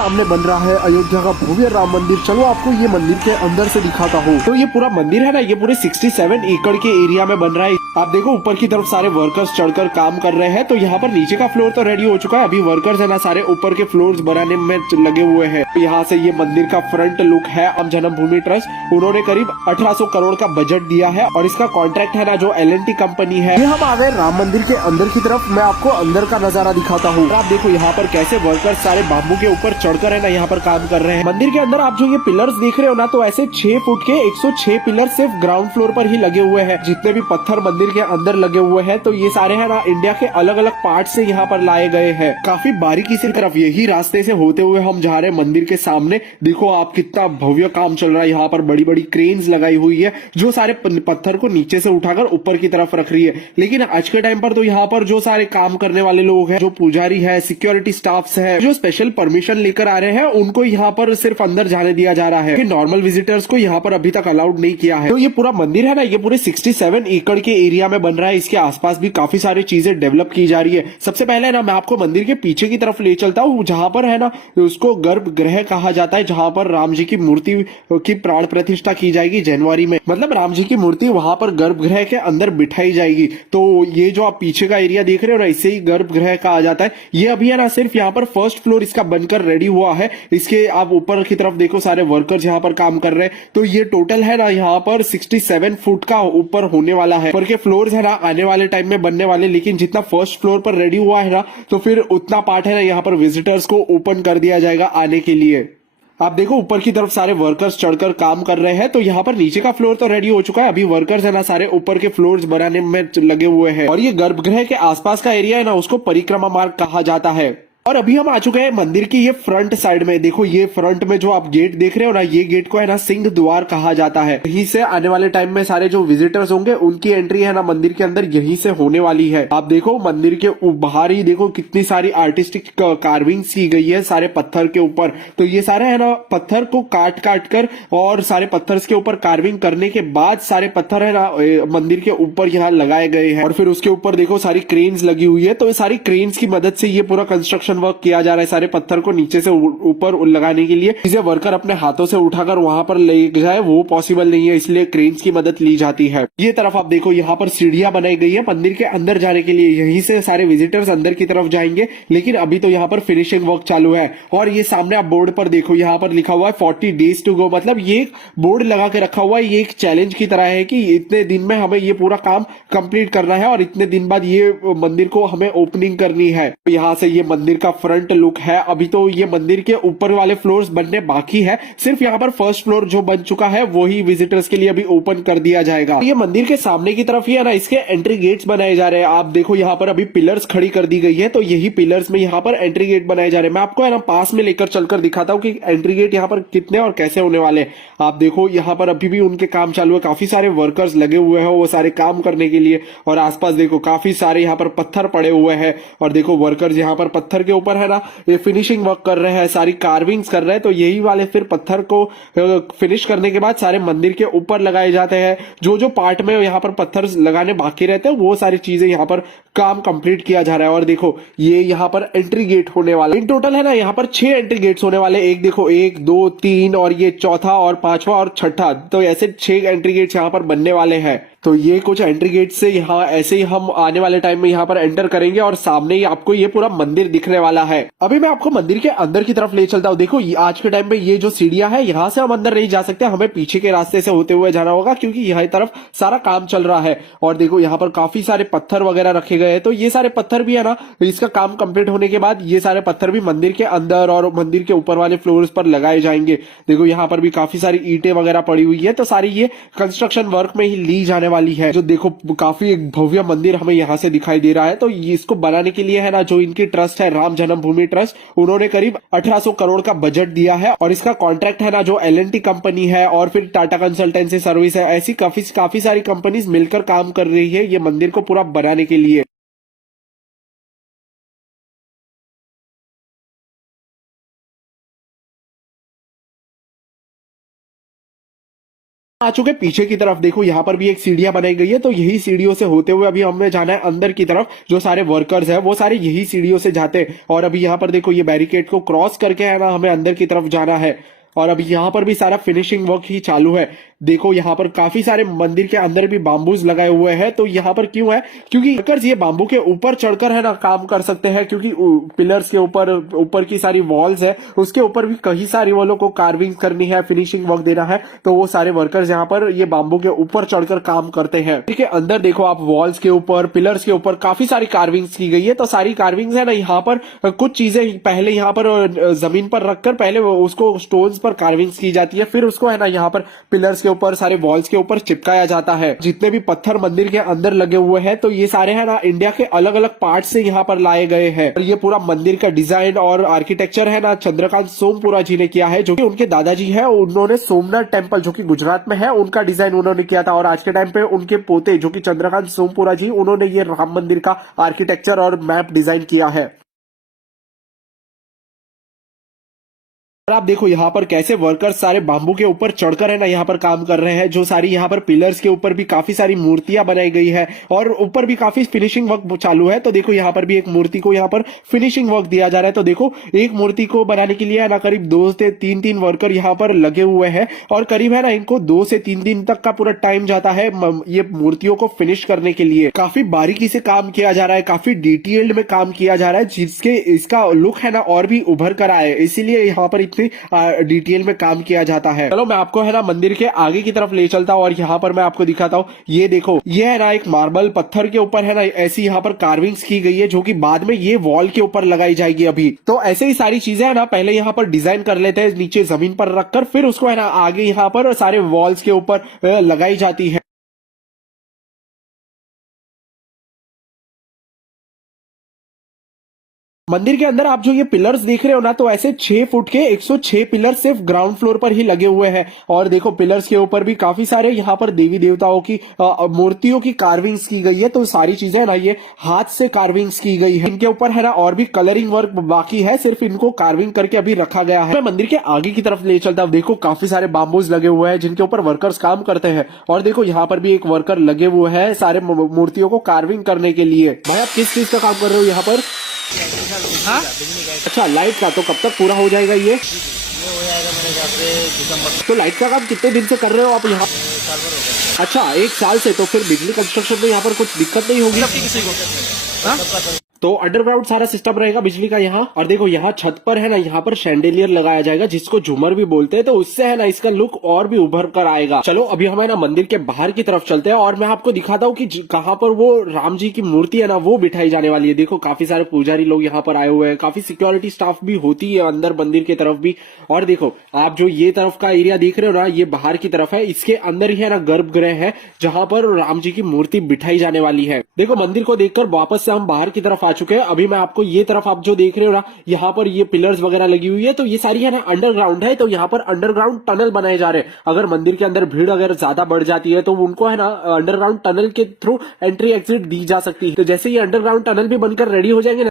सामने बन रहा है अयोध्या का भव्य राम मंदिर। चलो आपको ये मंदिर के अंदर से दिखाता हूँ। तो ये पूरा मंदिर है ना, ये पूरे 67 एकड़ के एरिया में बन रहा है। आप देखो ऊपर की तरफ सारे वर्कर्स चढ़कर काम कर रहे हैं। तो यहाँ पर नीचे का फ्लोर तो रेडी हो चुका है, अभी वर्कर्स है ना सारे ऊपर के फ्लोर्स बनाने में लगे हुए हैं। यहाँ से ये मंदिर का फ्रंट लुक है। राम जन्मभूमि ट्रस्ट उन्होंने करीब 1800 करोड़ का बजट दिया है और इसका कॉन्ट्रैक्ट है ना जो L&T कंपनी है। ये हम आ गए राम मंदिर के अंदर की तरफ। मैं आपको अंदर का नजारा दिखाता हूँ। आप देखो यहाँ पर कैसे वर्कर्स सारे बाम्बू के ऊपर चढ़कर है ना यहाँ पर काम कर रहे हैं। मंदिर के अंदर आप जो ये पिलर्स देख रहे हो ना, तो ऐसे 6 फुट के 106 पिलर सिर्फ ग्राउंड फ्लोर पर ही लगे हुए हैं। जितने भी पत्थर मंदिर के अंदर लगे हुए हैं तो ये सारे है ना इंडिया के अलग अलग पार्ट से यहाँ पर लाए गए हैं। काफी बारीकी से तरफ यही रास्ते से होते हुए हम जा रहे हैं मंदिर के सामने। देखो आप कितना भव्य काम चल रहा है। यहाँ पर बड़ी बड़ी क्रेन्स लगाई हुई है जो सारे पत्थर को नीचे से उठाकर ऊपर की तरफ रख रही है। लेकिन आज के टाइम पर तो यहाँ पर जो सारे काम करने वाले लोग हैं, जो पुजारी है, सिक्योरिटी स्टाफ्स है, जो स्पेशल परमिशन लेकर आ रहे हैं, उनको यहाँ पर सिर्फ अंदर जाने दिया जा रहा है कि नॉर्मल विजिटर्स को यहाँ पर अभी तक अलाउड नहीं किया है। तो ये पूरा मंदिर है ना, ये पूरे 67 एकड़ के एरिया में बन रहा है। इसके आसपास भी काफी सारी चीजें डेवलप की जा रही है। सबसे पहले ना मैं आपको मंदिर के पीछे की तरफ ले चलता हूँ, जहां पर है ना उसको गर्भगृह कहा जाता है, जहां पर राम जी की मूर्ति की प्राण प्रतिष्ठा की जाएगी जनवरी में। मतलब राम जी की मूर्ति वहां पर गर्भगृह के अंदर बिठाई जाएगी। तो ये जो आप पीछे का एरिया देख रहे हो ना, इसे ही गर्भगृह कहा जाता है। ये अभी है ना सिर्फ यहाँ पर फर्स्ट फ्लोर इसका बनकर रेडी हुआ है। इसके आप ऊपर की तरफ देखो सारे वर्कर्स यहाँ पर काम कर रहे हैं। तो ये टोटल है ना यहाँ पर 67 फुट का ऊपर होने वाला है। ऊपर के फ्लोर्स है ना आने वाले टाइम में बनने वाले, लेकिन जितना फर्स्ट फ्लोर पर रेडी हुआ है ना, तो फिर उतना पार्ट है ना यहाँ पर विजिटर्स को ओपन कर दिया जाएगा आने के लिए। आप देखो ऊपर की तरफ सारे वर्कर्स चढ़कर काम कर रहे हैं। तो यहाँ पर नीचे का फ्लोर तो रेडी हो चुका है, अभी वर्कर्स है ना सारे ऊपर के फ्लोर्स बनाने में लगे हुए हैं। और ये गर्भगृह के आसपास का एरिया है ना, उसको परिक्रमा मार्ग कहा जाता है। और अभी हम आ चुके हैं मंदिर की ये फ्रंट साइड में। देखो ये फ्रंट में जो आप गेट देख रहे हो ना, ये गेट को है ना सिंह द्वार कहा जाता है। यहीं से आने वाले टाइम में सारे जो विजिटर्स होंगे उनकी एंट्री है ना मंदिर के अंदर यहीं से होने वाली है। आप देखो मंदिर के बाहर ही देखो कितनी सारी आर्टिस्टिक कार्विंग्स की गई है सारे पत्थर के ऊपर। तो ये सारे है ना पत्थर को काट काट कर और सारे पत्थर के ऊपर कार्विंग करने के बाद सारे पत्थर है ना मंदिर के ऊपर यहाँ लगाए गए हैं। और फिर उसके ऊपर देखो सारी क्रेन्स लगी हुई है। तो ये सारी क्रेन्स की मदद से ये पूरा कंस्ट्रक्शन वर्क किया जा रहा है। सारे पत्थर को नीचे से ऊपर लगाने के लिए इसे वर्कर अपने हाथों से उठाकर वहां पर ले जाए वो पॉसिबल नहीं है, इसलिए क्रेन्स की मदद ली जाती है। ये तरफ आप देखो यहाँ पर सीढ़ियां बनाई गई है मंदिर के अंदर जाने के लिए। यहीं से सारे विजिटर्स अंदर की तरफ जाएंगे, लेकिन अभी तो यहाँ पर फिनिशिंग वर्क चालू है। और ये सामने आप बोर्ड पर देखो, यहाँ पर लिखा हुआ है 40 days to go। मतलब ये बोर्ड लगा के रखा हुआ है, ये एक चैलेंज की तरह है कि इतने दिन में हमें ये पूरा काम कंप्लीट करना है और इतने दिन बाद ये मंदिर को हमें ओपनिंग करनी है। यहाँ से ये मंदिर का फ्रंट लुक है। अभी तो ये मंदिर के ऊपर वाले फ्लोर्स बनने बाकी है, सिर्फ यहाँ पर फर्स्ट फ्लोर जो बन चुका है वो ही विजिटर्स के लिए अभी ओपन कर दिया जाएगा। ये मंदिर के सामने की तरफ ही है ना इसके एंट्री गेट्स बनाए जा रहे हैं। आप देखो यहाँ पर अभी पिलर्स खड़ी कर दी गई है, तो यही पिलर्स में यहाँ पर एंट्री गेट बनाए जा रहे हैं। मैं आपको है ना पास में लेकर चलकर दिखाता हूँ कि एंट्री गेट यहाँ पर कितने और कैसे होने वाले। आप देखो यहाँ पर अभी भी उनके काम चालू है, काफी सारे वर्कर्स लगे हुए हैं वो सारे काम करने के लिए। और आसपास देखो काफी सारे यहाँ पर पत्थर पड़े हुए हैं और देखो वर्कर्स यहाँ पर पत्थर के ऊपर है ना ये फिनिशिंग वर्क कर रहे हैं, सारी कार्विंग्स कर रहे हैं। तो यही वाले फिर पत्थर को फिनिश करने के बाद सारे मंदिर के ऊपर लगाए जाते हैं। जो जो पार्ट में यहाँ पर पत्थर लगाने बाकी रहते हैं वो सारी चीजें यहाँ पर काम कंप्लीट किया जा रहा है। और देखो ये यहाँ पर एंट्री गेट होने वाला इन टोटल है ना यहाँ पर 6 एंट्री गेट्स होने वाले। एक देखो 1 2 3 और ये चौथा और पांचवा और छठा, तो ऐसे 6 एंट्री गेट्स यहाँ पर बनने वाले हैं। तो ये कुछ एंट्री गेट से यहाँ ऐसे ही हम आने वाले टाइम में यहाँ पर एंटर करेंगे और सामने ही आपको ये पूरा मंदिर दिखने वाला है। अभी मैं आपको मंदिर के अंदर की तरफ ले चलता हूँ। देखो आज के टाइम में ये जो सीढ़ियां है यहाँ से हम अंदर नहीं जा सकते, हमें पीछे के रास्ते से होते हुए जाना होगा क्योंकि यहाँ तरफ सारा काम चल रहा है। और देखो यहाँ पर काफी सारे पत्थर वगैरह रखे गए हैं। तो ये सारे पत्थर भी है ना इसका काम कंप्लीट होने के बाद ये सारे पत्थर भी मंदिर के अंदर और मंदिर के ऊपर वाले फ्लोर्स पर लगाए जाएंगे। देखो यहाँ पर भी काफी सारी ईंटें वगैरह पड़ी हुई है, तो सारी ये कंस्ट्रक्शन वर्क में ही ली जाने वाली है। जो देखो काफी एक भव्य मंदिर हमें यहाँ से दिखाई दे रहा है। तो इसको बनाने के लिए है ना जो इनकी ट्रस्ट है राम जन्मभूमि ट्रस्ट, उन्होंने करीब 1800 करोड़ का बजट दिया है और इसका कॉन्ट्रैक्ट है ना जो L&T कंपनी है और फिर टाटा कंसल्टेंसी सर्विस है, ऐसी काफी सारी कंपनीज मिलकर काम कर रही है ये मंदिर को पूरा बनाने के लिए। आ चुके पीछे की तरफ, देखो यहाँ पर भी एक सीढ़ियां बनाई गई है, तो यही सीढ़ियों से होते हुए अभी हमें जाना है अंदर की तरफ। जो सारे वर्कर्स है वो सारे यही सीढ़ियों से जाते हैं, और अभी यहाँ पर देखो ये बैरिकेड को क्रॉस करके है ना हमें अंदर की तरफ जाना है। और अभी यहाँ पर भी सारा फिनिशिंग वर्क ही चालू है। देखो यहाँ पर काफी सारे मंदिर के अंदर भी बाम्बूज लगाए हुए हैं। तो यहाँ पर क्यों है, क्योंकि वर्कर्स ये बाम्बू के ऊपर चढ़कर है ना काम कर सकते हैं, क्योंकि पिलर्स के ऊपर की सारी वॉल्स है उसके ऊपर भी कई सारी वालों को कार्विंग करनी है, फिनिशिंग वर्क देना है, तो वो सारे वर्कर्स यहाँ पर ये बाम्बू के ऊपर चढ़कर काम करते हैं। ठीक है, अंदर देखो आप वॉल्स के ऊपर, पिलर्स के ऊपर काफी सारी कार्विंग्स की गई है। तो सारी कार्विंग्स है ना यहाँ पर कुछ चीजें पहले यहाँ पर जमीन पर रखकर पहले उसको स्टोन्स पर कार्विंग्स की जाती है, फिर उसको है ना यहाँ पर पिलर्स के ऊपर, सारे वॉल्स के ऊपर चिपकाया जाता है। जितने भी पत्थर मंदिर के अंदर लगे हुए हैं तो ये सारे है ना इंडिया के अलग अलग पार्ट से यहाँ पर लाए गए हैं। और ये पूरा मंदिर का डिजाइन और आर्किटेक्चर है ना चंद्रकांत सोमपुरा जी ने किया है, जो कि उनके दादाजी है, उन्होंने सोमनाथ टेम्पल जो कि गुजरात में है उनका डिजाइन उन्होंने किया था। और आज के टाइम पे उनके पोते जो कि चंद्रकांत सोमपुरा जी, उन्होंने ये राम मंदिर का आर्किटेक्चर और मैप डिजाइन किया है। आप देखो यहाँ पर कैसे वर्कर्स सारे बाम्बू के ऊपर चढ़कर है ना यहाँ पर काम कर रहे हैं। जो सारी यहाँ पर पिलर्स के ऊपर भी काफी सारी मूर्तियां बनाई गई है, और ऊपर भी काफी फिनिशिंग वर्क चालू है। तो देखो यहाँ पर भी एक मूर्ति को यहाँ पर फिनिशिंग वर्क दिया जा रहा है। तो देखो एक मूर्ति को बनाने के लिए है ना करीब 2 से 3 वर्कर यहाँ पर लगे हुए हैं, और करीब है ना इनको 2 से 3 दिन तक का पूरा टाइम जाता है ये मूर्तियों को फिनिश करने के लिए। काफी बारीकी से काम किया जा रहा है, काफी डिटेल्ड में काम किया जा रहा है, जिसके इसका लुक है ना और भी उभर कर आए, इसीलिए यहाँ पर डिटेल में काम किया जाता है। चलो मैं आपको है ना मंदिर के आगे की तरफ ले चलता हूँ, और यहाँ पर मैं आपको दिखाता हूँ। ये देखो ये है ना एक मार्बल पत्थर के ऊपर है ना ऐसी यहाँ पर कार्विंग्स की गई है, जो कि बाद में ये वॉल के ऊपर लगाई जाएगी। अभी तो ऐसे ही सारी चीजें है ना पहले यहाँ पर डिजाइन कर लेते हैं नीचे जमीन पर रखकर, फिर उसको है ना आगे यहाँ पर सारे वॉल्स के ऊपर लगाई जाती है। मंदिर के अंदर आप जो ये पिलर्स देख रहे हो ना, तो ऐसे 6 फुट के 106 पिलर सिर्फ ग्राउंड फ्लोर पर ही लगे हुए हैं। और देखो पिलर्स के ऊपर भी काफी सारे यहाँ पर देवी देवताओं की मूर्तियों की कार्विंग्स की गई है। तो सारी चीजें ना ये हाथ से कार्विंग्स की गई है। इनके ऊपर है ना और भी कलरिंग वर्क बाकी है, सिर्फ इनको कार्विंग करके अभी रखा गया है। मैं मंदिर के आगे की तरफ ले चलता हूँ। देखो काफी सारे बाम्बूज लगे हुए हैं जिनके ऊपर वर्कर्स काम करते हैं। और देखो यहाँ पर भी एक वर्कर लगे हुए हैं सारे मूर्तियों को कार्विंग करने के लिए। भाई आप किस चीज का काम कर रहे हो यहाँ पर? हाँ? अच्छा लाइट का, तो कब तक पूरा हो जाएगा ये? हो जाएगा मेरे ख्याल से दिसंबर। तो लाइट का काम कितने दिन से कर रहे हो आप यहाँ? साल भर हो गया। अच्छा 1 साल से। तो फिर बिजली कंस्ट्रक्शन में यहाँ पर कुछ दिक्कत नहीं होगी? किसी को हाँ? तो अंडरग्राउंड सारा सिस्टम रहेगा बिजली का यहाँ। और देखो यहाँ छत पर है ना यहाँ पर शैंडेलियर लगाया जाएगा, जिसको झूमर भी बोलते हैं, तो उससे है ना इसका लुक और भी उभर कर आएगा। चलो अभी हम है ना मंदिर के बाहर की तरफ चलते हैं, और मैं आपको दिखाता हूँ कि कहाँ पर वो राम जी की मूर्ति है ना वो बिठाई जाने वाली है। देखो काफी सारे पुजारी लोग यहाँ पर आए हुए हैं, काफी सिक्योरिटी स्टाफ भी होती है अंदर मंदिर की तरफ भी। और देखो आप जो ये तरफ का एरिया देख रहे हो ना, ये बाहर की तरफ है, इसके अंदर ही है ना गर्भगृह है जहां पर राम जी की मूर्ति बिठाई जाने वाली है। देखो मंदिर को देखकर वापस से हम बाहर की तरफ आ चुके हैं। अभी मैं आपको ये तरफ आप जो देख रहे हो ना, यहाँ पर ये पिलर्स वगैरह लगी हुई है, तो ये सारी है ना अंडरग्राउंड है। तो यहाँ पर अंडरग्राउंड टनल बनाए जा रहे हैं। अगर मंदिर के अंदर भीड़ अगर ज्यादा बढ़ जाती है तो उनको है ना अंडरग्राउंड टनल के थ्रू एंट्री एग्जिट दी जा सकती है। तो जैसे ये अंडरग्राउंड टनल भी बनकर रेडी हो जाएंगे ना,